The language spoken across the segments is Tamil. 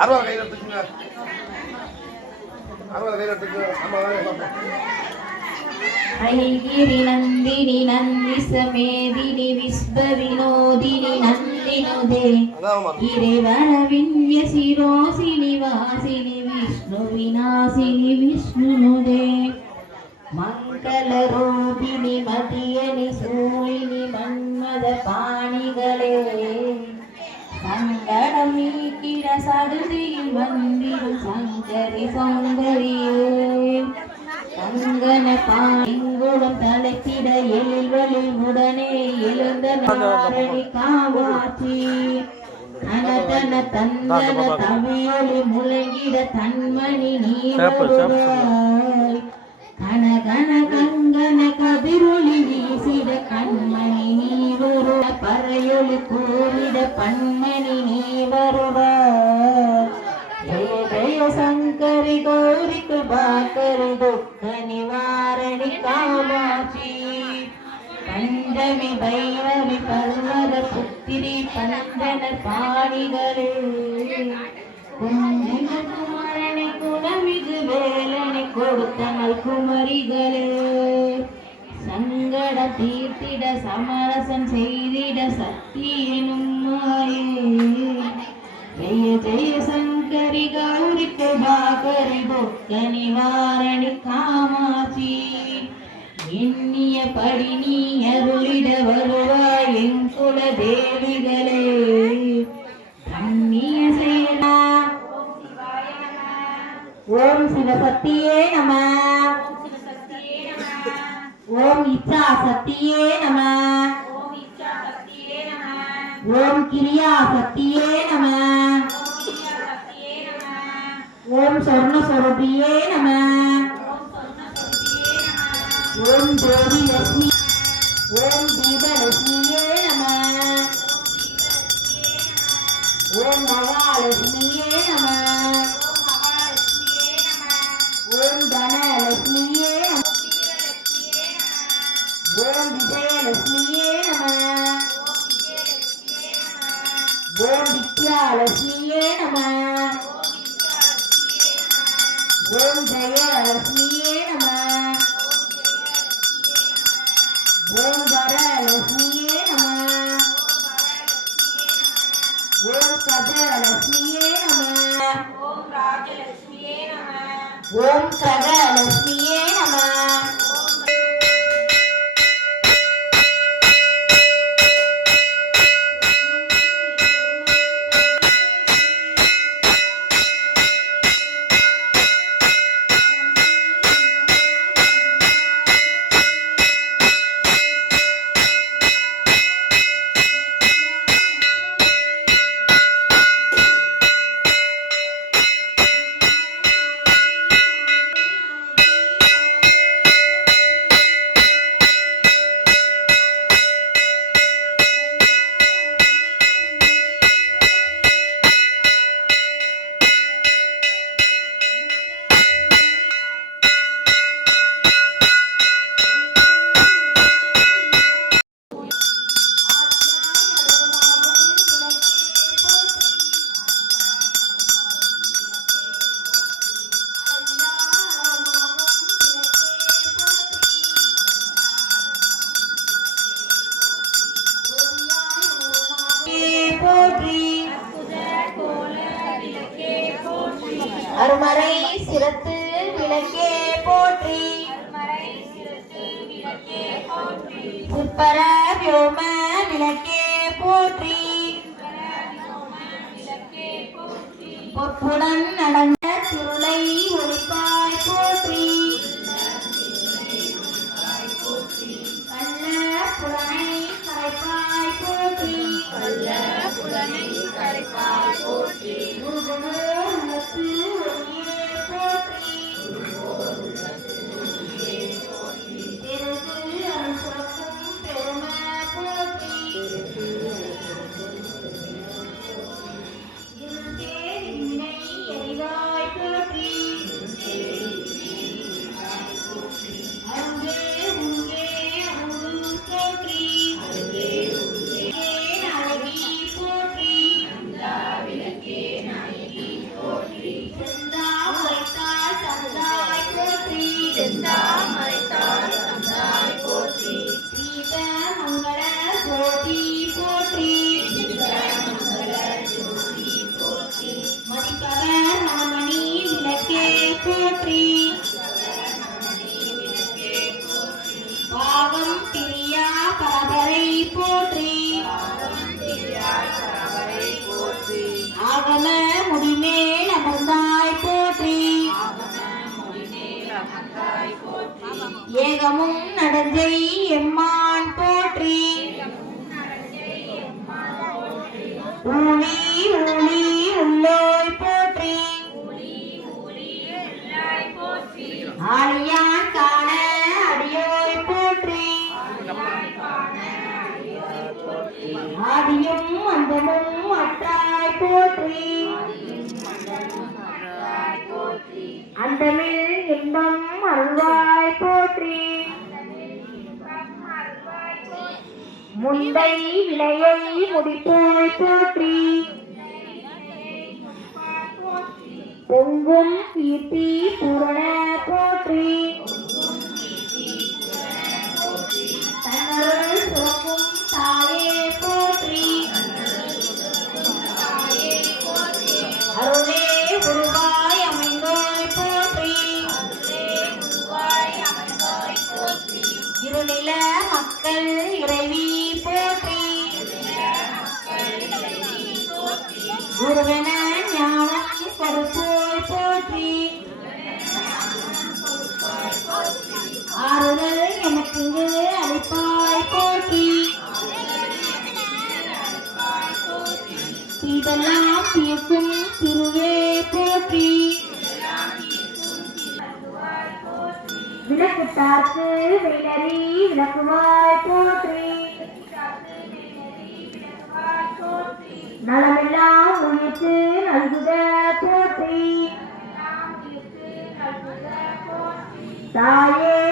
அறுபது கையில் எடுத்துக்கோங்க. அறுபது கையில் எடுத்துக்கோங்க. ஆமாம் ஐகிரி நந்தினி நந்தி சமேதினி விஸ்வ வினோதினி நந்தினுதே இறைவனவின்ய சிரோசினி வாசினி விஷ்ணு விநாசினி விஷ்ணுனுதே மங்கள மதியனி சூழினி மன்மத பாணிகளே. நீக்கிட சடுதியில் வந்திடும் சங்கரி சௌந்தரியே. கங்கன பாங்குடம் தலைத்திட எழில் வழி உடனே எழுந்த நாரணி காமாட்சி தன தந்தன தமிழொலி முழங்கிட தன்மணி நீருவாய் கனகன கங்கன கதிரொளி வீசிட கண்மணி நீ பறையொலி பறையொளி கூறிட பன்மணி குமரனை குணமிகு வேலனை கொடுத்தனல் குமரிகளே. சங்கட தீர்த்திட சமரசம் செய்திட சக்தி எனும் ஜெய ஜெய சங்கரி கௌரி கிருபாகரி துக்க நிவாரணி காமாட்சி. எண்ணிய படி நீ அருளிட வருவாய் என் குல தேவிகள் ஓம் சொர்ண சொரபியே நம. ஓம் ஜோதி லட்சுமி ஓம் தீபலட்சுமியே ஓம் அருமறை சிரத்து விளக்கே போற்றி. புற்பர வியோம விளக்கே போற்றி. பொற்புடன் நடந்த திருளை ஒளிப்பாய் போற்றி. கள்ள புலனை கரைப்பாய் போற்றி. கள்ள புலனை கரைப்பாய் போற்றி. உள்ளத்து ஏகமும் நடஞ்சை எம்மான் போற்றி. ஊழி ஊழி உள்ளோய் போற்றி. ஆழியான் காண அடியோய் போற்றி. ஆதியும் அந்தமும் அத்தாய் போற்றி. அந்தமில் முந்தை விலையை முடிப்போய் போற்றி. பொங்கும் கீர்த்தி பூரண போற்றி. இதெல்லாம் தீர்க்கும் திருவே போற்றி. விளக்குத்தார்க்கு விலரி விளக்குவாய் போற்றி. நலமெல்லாம் உயிர்க்கு நல்குக போற்றி. தாயே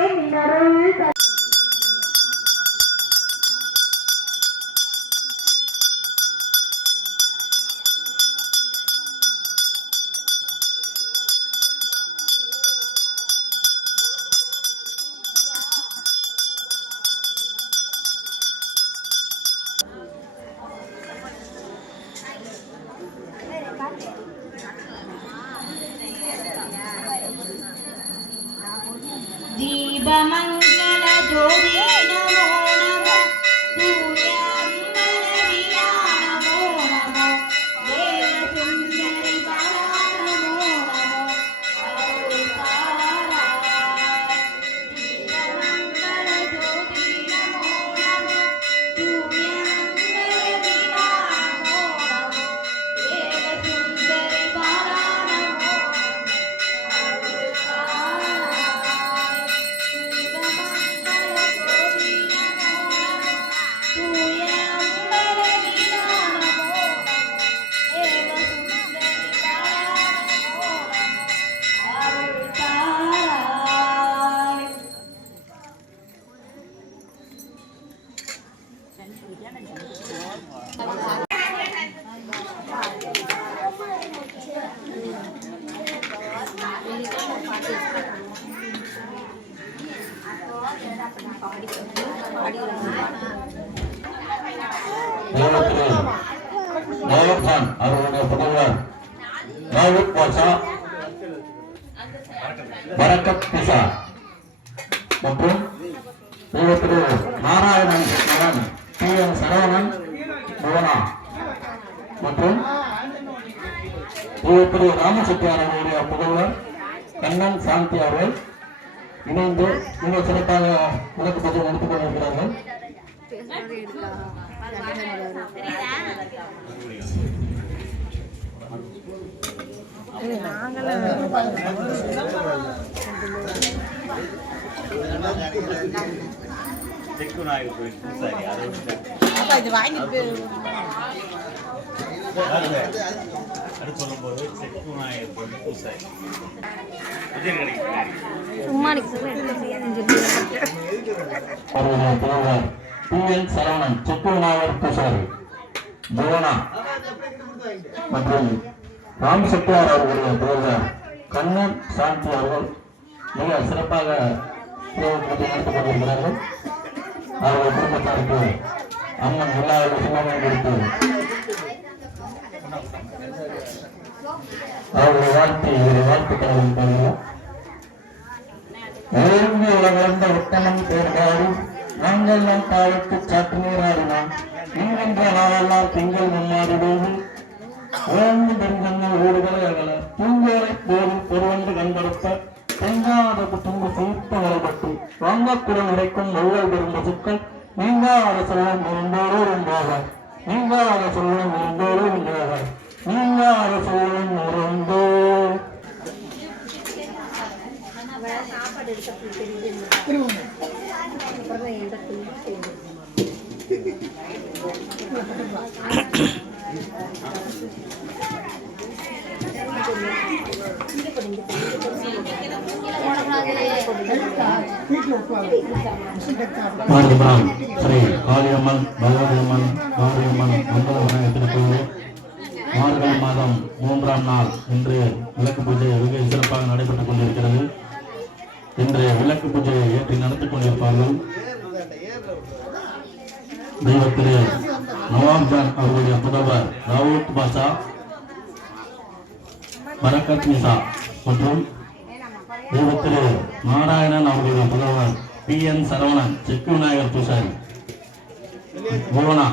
தேவத்திரு நாயக் கான் அவருடைய புதல்வர். நாயக் பாஷா பரக்கத் பிசா. மற்றும் திரு நாராயணன் மகன் டி என் சரவணன் புவனா மற்றும் தேவத்திரு ராமசெட்டியார் அவருடைய புதல்வர் கண்ணன் சாந்தி அவர்கள் இணைந்து மிக சிறப்பாக விளக்கு பதிவு நடத்திக் கொண்டிருக்கிறார்கள். தெற்கு கோயில் பூசாரி அதை விட்டுட்டேன் இது வாங்கிட்டு சொல்லும்போது தெற்கு கோயில் பூசாரி விஜய் கடைக்கு சரவணன் செப்பு விநாயகர் பூசாரி ஜோனா மற்றும் ராம் செட்டியார் அவர்களுடைய புதல்வர் கண்ணன் சாந்தி அவர்கள் மிக சிறப்பாக நடத்திக் கொண்டிருக்கிறார்கள். அவர்கள் குடும்பத்தாருக்கு அம்மன் எல்லா சுமமும் கொடுத்து அவர்களை வாழ்த்து இவரை வாழ்த்துக்களை பாருங்கள் உத்தமம் தேர்ந்தாலும் நாங்கள்லாம் காலத்து சாட்டு நீராடினோம் நாளெல்லாம் திங்கள் முன்னாடிடுவது ஓய்ந்து பெருங்கண்ணல் ஊடுகளை அகல தூங்கலை போது பொருவென்று கண்படுத்த தெங்காத துங்கு சீர்த்த வரைபட்டு வாங்கக்குடன் உடைக்கும் வள்ளல் பெரும் பசுக்கள் நீங்காத செல்வம் ஒன்றோடு ஒன்றாக நீங்காத சொல்லும் உண்டாக நீங்காத சொல்லும் நிறைந்தோ சாப்பாடு எடுத்து அப்புறம் எந்த மாரியம்மன் ஸ்ரீ காளியம்மன் பகவதியம்மன் காளியம்மன் மங்கள விநாயகர் திருக்கோவில் மார்கழி மாதம் மூன்றாம் நாள் இன்று விளக்கு பூஜை வெகு சிறப்பாக நடைபெற்றுக் கொண்டிருக்கிறது. இன்று விளக்கு பூஜையை ஏற்றி நடத்திக் கொண்டிருப்பார்கள். தெய்வத்திலே நவாப் ஜான் அவர்களுடைய புதல்வர் ராவூத் பாஷா பரகத் மிசா மற்றும் தெய்வத்திலே நாராயணன் அவருடைய புதல்வர் பி. என். சரவணன் செக்கு விநாயகர் பூசாரி புவனா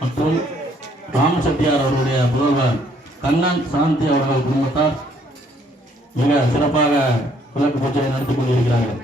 மற்றும் ராம செட்டியார் அவருடைய புதல்வர் கண்ணன் சாந்தி அவர்கள் குடும்பத்தார். மிக சிறப்பாக விளக்கு பூஜையை நடத்தி கொண்டிருக்கிறார்கள்.